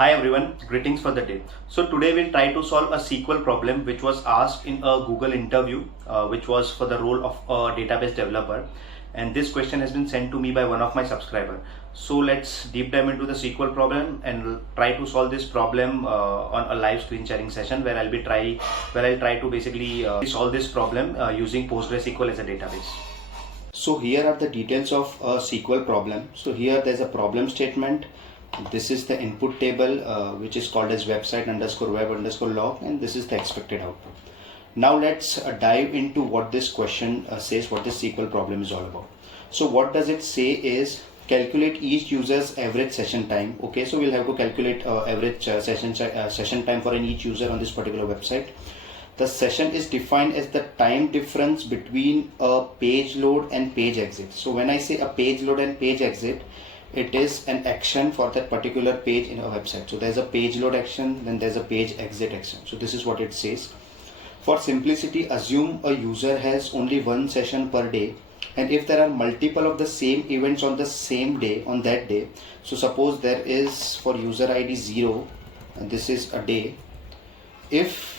Hi everyone, greetings for the day. So today we'll try to solve a SQL problem which was asked in a Google interview which was for the role of a database developer, and this question has been sent to me by one of my subscribers. So let's deep dive into the SQL problem and try to solve this problem on a live screen sharing session where I'll try to basically solve this problem using PostgreSQL as a database. So here are the details of a SQL problem. So here there's a problem statement. This is the input table which is called as website_web_log, and this is the expected output. Now let's dive into what this question says, what this SQL problem is all about. So what does it say is calculate each user's average session time. Okay, so we'll have to calculate average session time for each user on this particular website. The session is defined as the time difference between a page load and page exit. So when I say a page load and page exit, it is an action for that particular page in a website. So there's a page load action, then there's a page exit action. So this is what it says. For simplicity, assume a user has only one session per day, and if there are multiple of the same events on the same day, on that day, so suppose there is for user ID 0 and this is a day, if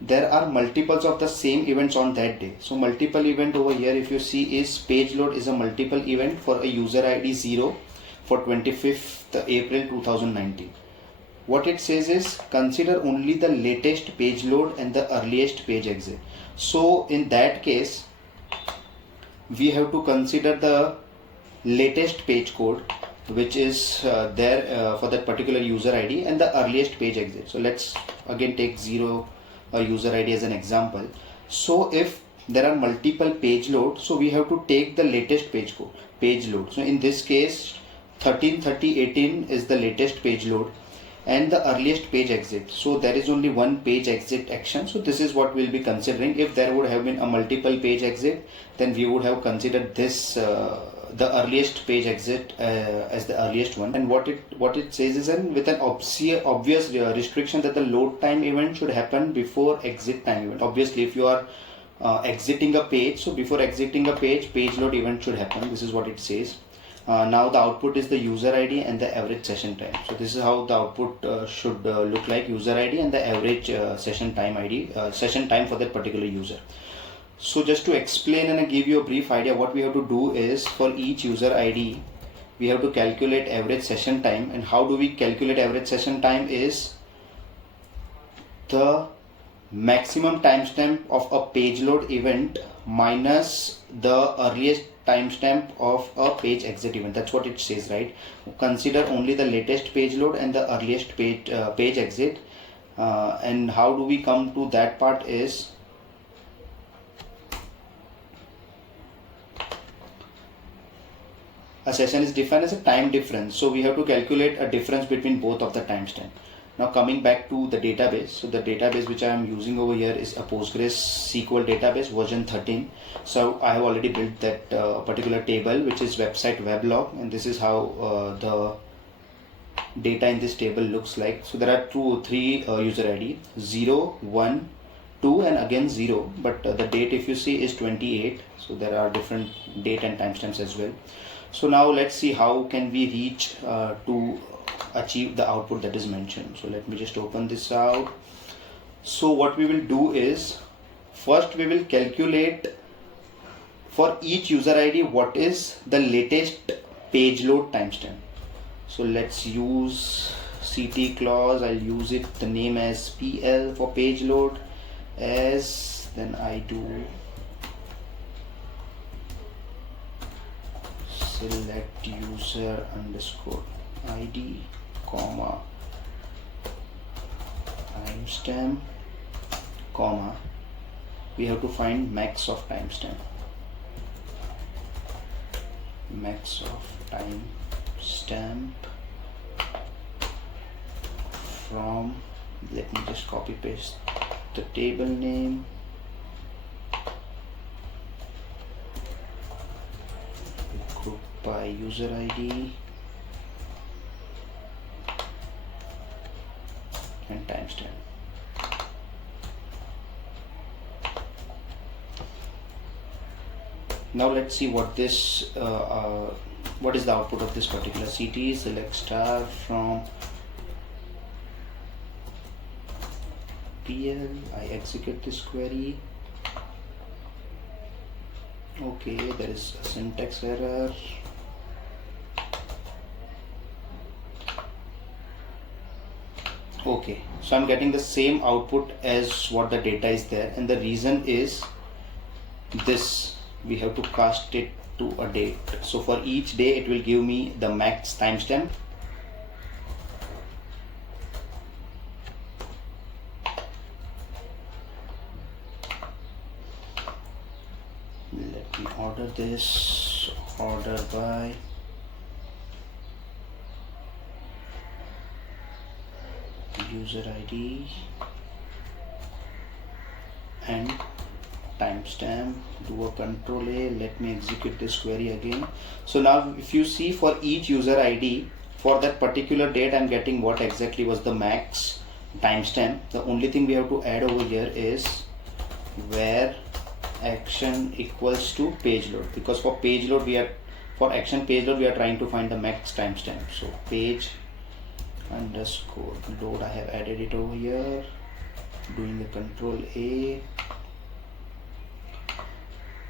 there are multiples of the same events on that day. So multiple event over here, if you see, is page load is a multiple event for a user ID 0 for 25th April 2019. What it says is consider only the latest page load and the earliest page exit. So in that case, we have to consider the latest page code which is there for that particular user ID and the earliest page exit. So let's again take 0 user ID as an example. So if there are multiple page load, so we have to take the latest page load. So in this case 13/30/18 is the latest page load and the earliest page exit. So there is only one page exit action. So this is what we'll be considering. If there would have been a multiple page exit, then we would have considered this the earliest page exit as the earliest one. And what it says is, and with an obvious restriction that the load time event should happen before exit time event. Obviously, if you are exiting a page, so before exiting a page load event should happen. This is what it says. Now the output is the user ID and the average session time. So this is how the output should look like: user ID and the average session time for that particular user. So just to explain and give you a brief idea, what we have to do is for each user ID, we have to calculate average session time. And how do we calculate average session time is the maximum timestamp of a page load event minus the earliest timestamp of a page exit event. That's what it says, right? Consider only the latest page load and the earliest page exit. And how do we come to that part is, a session is defined as a time difference. So we have to calculate a difference between both of the timestamp. Now coming back to the database. So the database which I am using over here is a PostgreSQL database version 13. So I have already built that particular table which is website weblog, and this is how the data in this table looks like. So there are three user ID: 0, 1, 2 and again 0, but the date if you see is 28. So there are different date and timestamps as well. So now let's see how can we reach to achieve the output that is mentioned. So let me just open this out. So what we will do is, first we will calculate for each user ID what is the latest page load timestamp. So let's use CT clause. I'll use it the name as PL for page load, as then I do select user underscore ID comma timestamp comma, we have to find max of timestamp, from, let me just copy paste the table name, group by user ID and timestamp. Now let's see what this what is the output of this particular CT. Select star from PL. I execute this query. Okay, there is a syntax error. Okay, so I'm getting the same output as what the data is there, and the reason is this: we have to cast it to a date. So for each day it will give me the max timestamp. Let me order this. Order by user ID and timestamp. Do a control A. Let me execute this query again. So now if you see, for each user ID for that particular date, I'm getting what exactly was the max timestamp. The only thing we have to add over here is where action equals to page load, because for page load for action page load we are trying to find the max timestamp. So page underscore load, I have added it over here, doing the control A.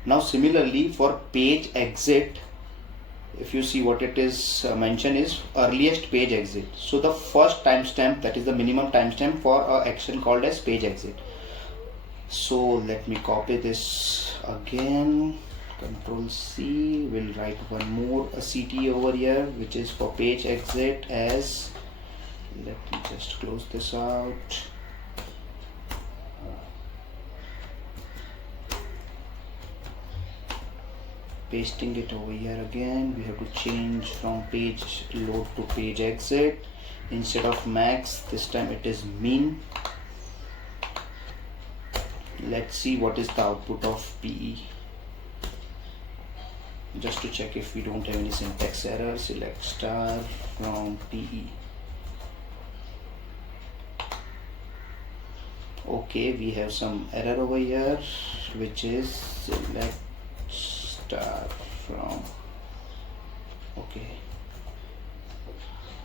Now similarly for page exit, if you see what it is mentioned is earliest page exit. So the first timestamp, that is the minimum timestamp for an action called as page exit. So let me copy this again, control C. We'll write one more CT over here, which is for page exit as, let me just close this out. Pasting it over here again. We have to change from page load to page exit. Instead of max, this time it is min. Let's see what is the output of PE. Just to check if we don't have any syntax error, select star from PE. Okay, we have some error over here, which is select star from, okay,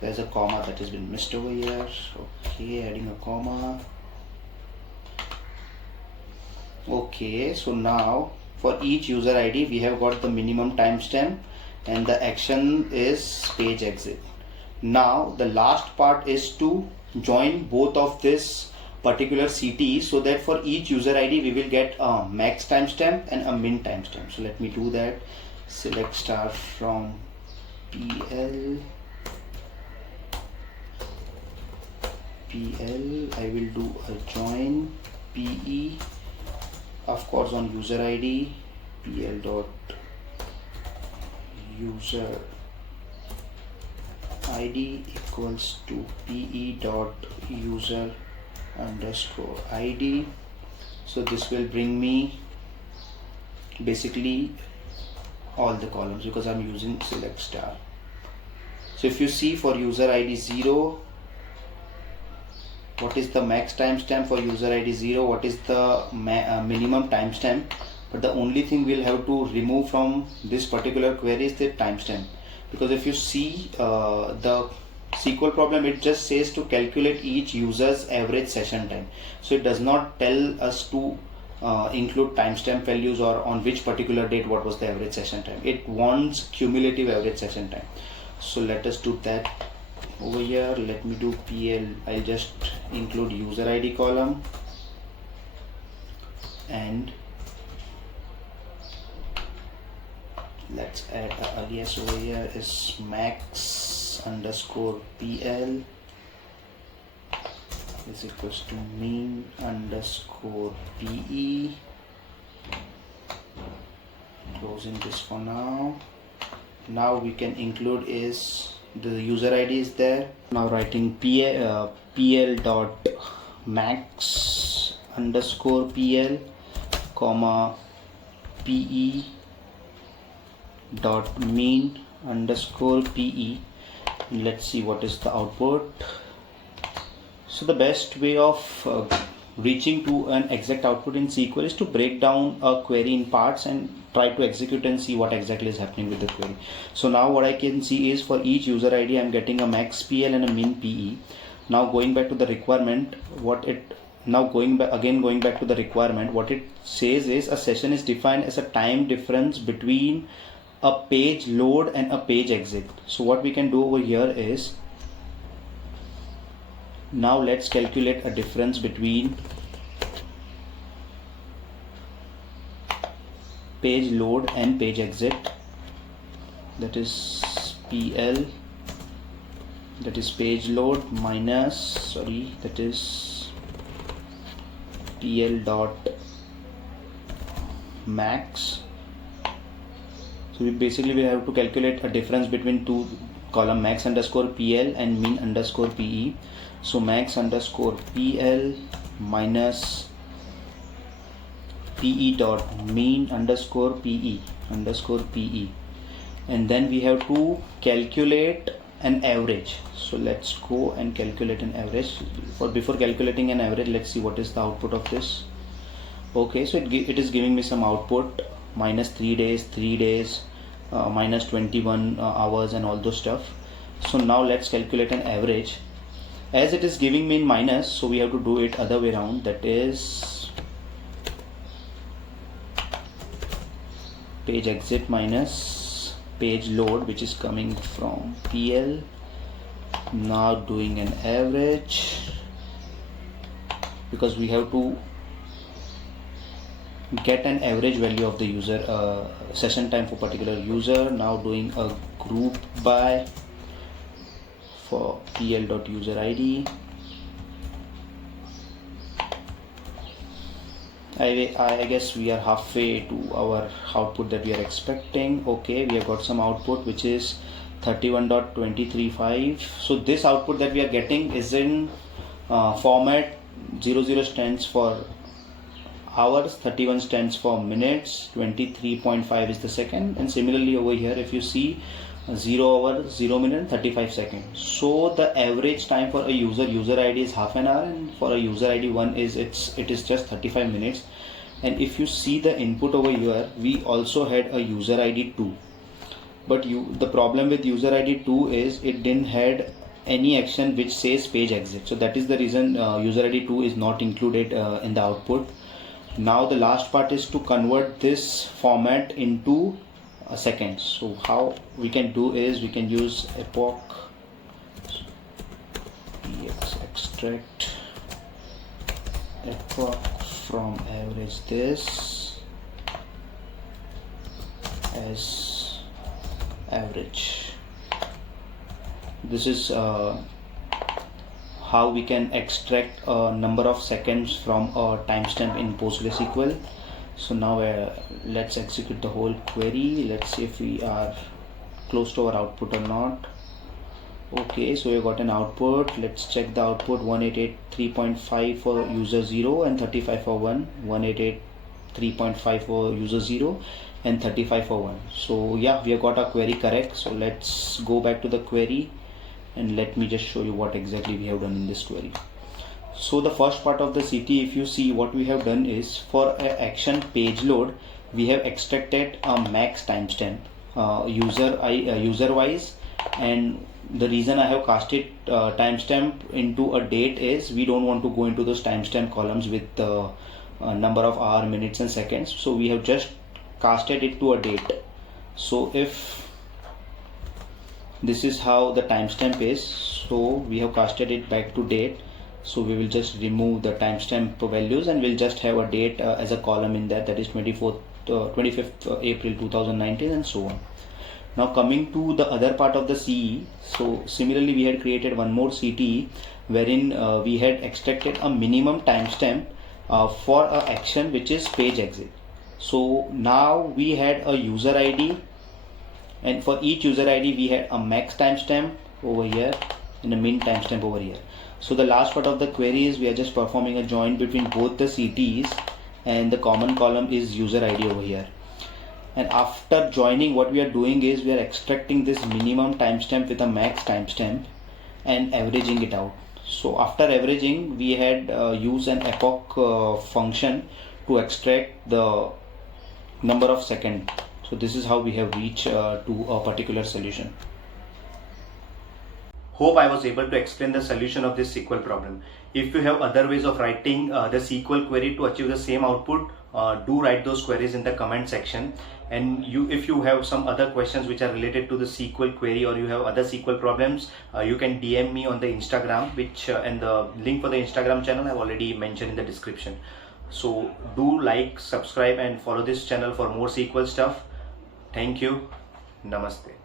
there's a comma that has been missed over here. Okay, adding a comma. Okay, so now for each user ID we have got the minimum timestamp and the action is page exit. Now the last part is to join both of this particular CT, so that for each user ID we will get a max timestamp and a min timestamp. So let me do that. Select star from PL. I will do a join PE, of course on user ID, PL dot user ID equals to PE dot user underscore ID. So this will bring me basically all the columns because I'm using select star. So if you see for user ID 0, what is the max timestamp? For user ID 0, what is the minimum timestamp? But the only thing we'll have to remove from this particular query is the timestamp, because if you see the SQL problem, it just says to calculate each user's average session time. So it does not tell us to include timestamp values or on which particular date what was the average session time. It wants cumulative average session time. So let us do that over here. Let me do PL. I'll just include user ID column and let's add an alias over here is max underscore PL is equals to min underscore PE. Closing this for now. Now we can include is the user ID is there. Now writing PL dot max underscore PL comma PE dot min underscore PE. Let's see what is the output. So the best way of reaching to an exact output in SQL is to break down a query in parts and try to execute and see what exactly is happening with the query. So now what I can see is for each user ID I'm getting a max PL and a min PE. Now going back to the requirement, what it now going back to the requirement, what it says is a session is defined as a time difference between a page load and a page exit. So what we can do over here is, now let's calculate a difference between page load and page exit. That is PL, that is page load minus, that is PL dot max. So we have to calculate a difference between two column, max underscore PL and mean underscore PE. So max underscore PL minus PE dot mean underscore PE, and then we have to calculate an average. So let's go and calculate an average. Before calculating an average, let's see what is the output of this. Okay, so it is giving me some output, minus 3 days, minus 21 hours and all those stuff. So now let's calculate an average. As it is giving me in minus, so we have to do it other way around, that is page exit minus page load, which is coming from PL. Now doing an average, because we have to get an average value of the user session time for particular user. Now doing a group by for PL.user ID. I guess we are halfway to our output that we are expecting. Okay, we have got some output which is 31.235. So this output that we are getting is in format 00 stands for hours, 31 stands for minutes, 23.5 is the second, and similarly over here if you see 0 hour, 0 minute, 35 seconds. So the average time for a user ID is half an hour, and for a user ID 1 is it is just 35 minutes. And if you see the input over here, we also had a user ID 2, but the problem with user ID 2 is it didn't had any action which says page exit. So that is the reason user ID 2 is not included in the output. Now the last part is to convert this format into seconds. So how we can do is we can use epoch extract epoch from average this as average. This is how we can extract a number of seconds from a timestamp in PostgreSQL. So now let's execute the whole query. Let's see if we are close to our output or not. Okay, so we got an output. Let's check the output. 188.3.5 for user 0 and 35 for 1. 188.3.5 for user 0 and 35 for 1. So yeah, we have got our query correct. So let's go back to the query and let me just show you what exactly we have done in this query. So the first part of the CT, if you see, what we have done is for a action page load, we have extracted a max timestamp user wise, and the reason I have casted timestamp into a date is we don't want to go into those timestamp columns with the number of hour, minutes and seconds. So we have just casted it to a date. So if this is how the timestamp is, so we have casted it back to date. So we will just remove the timestamp values and we'll just have a date as a column in that is 25th April 2019 and so on. Now coming to the other part of the CE, so similarly we had created one more CTE wherein we had extracted a minimum timestamp for a action which is page exit. So now we had a user ID, and for each user ID we had a max timestamp over here and a min timestamp over here. So the last part of the query is we are just performing a join between both the CTs, and the common column is user ID over here. And after joining, what we are doing is we are extracting this minimum timestamp with a max timestamp and averaging it out. So after averaging, we had used an epoch function to extract the number of seconds. So this is how we have reached to a particular solution. Hope I was able to explain the solution of this SQL problem. If you have other ways of writing the SQL query to achieve the same output, do write those queries in the comment section. And if you have some other questions which are related to the SQL query, or you have other SQL problems, you can DM me on the Instagram, and the link for the Instagram channel I've already mentioned in the description. So do like, subscribe and follow this channel for more SQL stuff. Thank you. Namaste.